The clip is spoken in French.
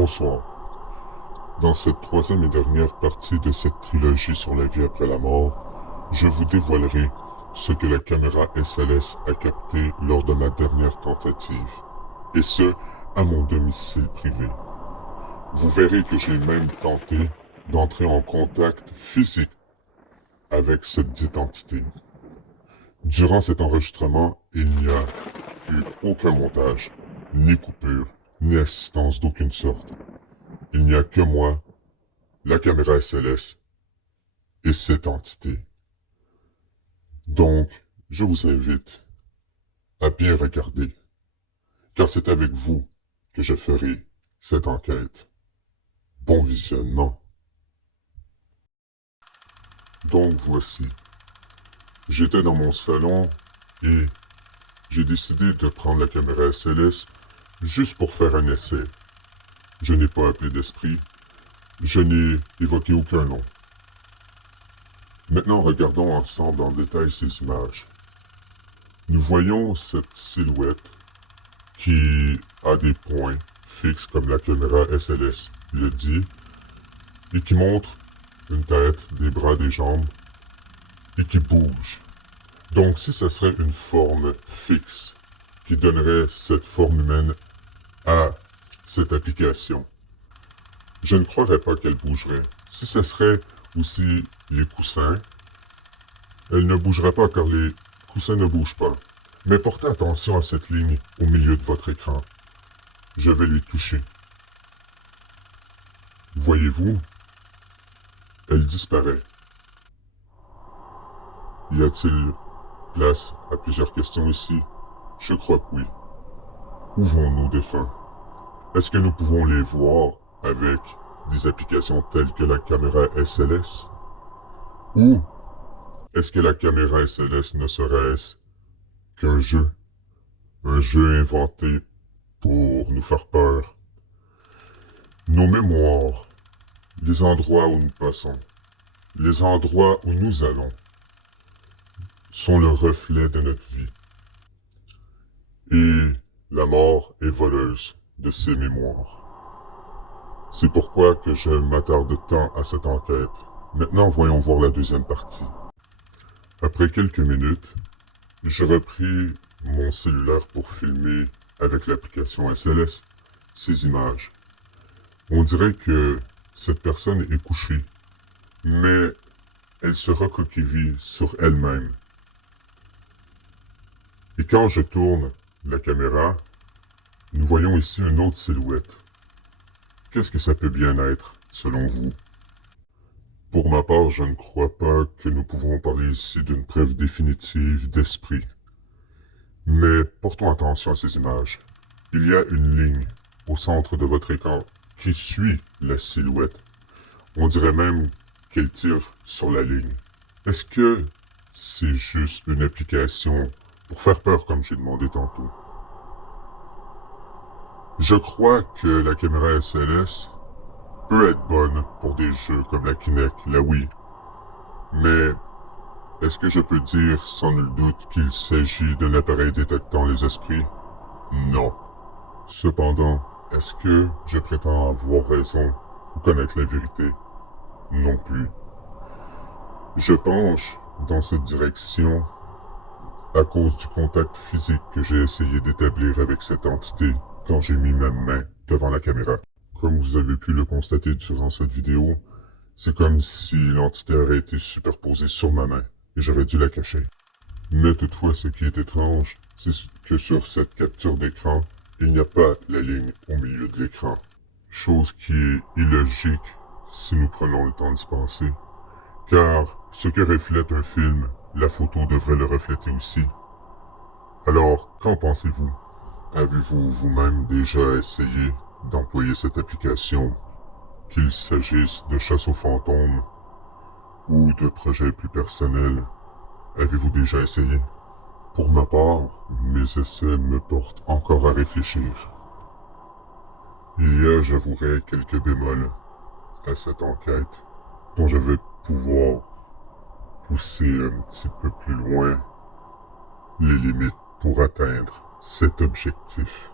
Bonsoir. Dans cette troisième et dernière partie de cette trilogie sur la vie après la mort, je vous dévoilerai ce que la caméra SLS a capté lors de ma dernière tentative, et ce, à mon domicile privé. Vous verrez que j'ai même tenté d'entrer en contact physique avec cette dite entité. Durant cet enregistrement, il n'y a eu aucun montage, ni coupure, ni assistance d'aucune sorte. Il n'y a que moi, la caméra SLS et cette entité. Donc, je vous invite à bien regarder, car c'est avec vous que je ferai cette enquête. Bon visionnement. Donc voici, j'étais dans mon salon et j'ai décidé de prendre la caméra SLS juste pour faire un essai. Je n'ai pas appelé d'esprit, je n'ai évoqué aucun nom. Maintenant, regardons ensemble en détail ces images. Nous voyons cette silhouette qui a des points fixes comme la caméra SLS le dit et qui montre une tête, des bras, des jambes et qui bouge. Donc si ce serait une forme fixe qui donnerait cette forme humaine à cette application, je ne croirais pas qu'elle bougerait. Si ce serait aussi les coussins, elle ne bougerait pas car les coussins ne bougent pas. Mais portez attention à cette ligne au milieu de votre écran. Je vais lui toucher. Voyez-vous? Elle disparaît. Y a-t-il place à plusieurs questions ici? Je crois que oui. Où vont nos défunts? Est-ce que nous pouvons les voir avec des applications telles que la caméra SLS? Ou est-ce que la caméra SLS ne serait-ce qu'un jeu? Un jeu inventé pour nous faire peur? Nos mémoires, les endroits où nous passons, les endroits où nous allons, sont le reflet de notre vie. Et la mort est voleuse de ces mémoires. C'est pourquoi que je m'attarde tant à cette enquête. Maintenant, voyons voir la deuxième partie. Après quelques minutes, je repris mon cellulaire pour filmer avec l'application SLS ces images. On dirait que cette personne est couchée, mais elle se recoqueville sur elle-même. Et quand je tourne la caméra, nous voyons ici une autre silhouette. Qu'est-ce que ça peut bien être, selon vous? Pour ma part, je ne crois pas que nous pouvons parler ici d'une preuve définitive d'esprit. Mais portons attention à ces images. Il y a une ligne au centre de votre écran qui suit la silhouette. On dirait même qu'elle tire sur la ligne. Est-ce que c'est juste une application pour faire peur comme j'ai demandé tantôt? Je crois que la caméra SLS peut être bonne pour des jeux comme la Kinect, la Wii. Mais est-ce que je peux dire sans nul doute qu'il s'agit d'un appareil détectant les esprits? Non. Cependant, est-ce que je prétends avoir raison ou connaître la vérité? Non plus. Je penche dans cette direction à cause du contact physique que j'ai essayé d'établir avec cette entité quand j'ai mis ma main devant la caméra. Comme vous avez pu le constater durant cette vidéo, c'est comme si l'entité aurait été superposée sur ma main et j'aurais dû la cacher. Mais toutefois, ce qui est étrange, c'est que sur cette capture d'écran, il n'y a pas la ligne au milieu de l'écran. Chose qui est illogique si nous prenons le temps d'y penser. Car ce que reflète un film, la photo devrait le refléter aussi. Alors, qu'en pensez-vous? Avez-vous vous-même déjà essayé d'employer cette application, qu'il s'agisse de chasse aux fantômes ou de projets plus personnels? Avez-vous déjà essayé? Pour ma part, mes essais me portent encore à réfléchir. Il y a, j'avouerai, quelques bémols à cette enquête dont je vais pouvoir pousser un petit peu plus loin les limites pour atteindre cet objectif.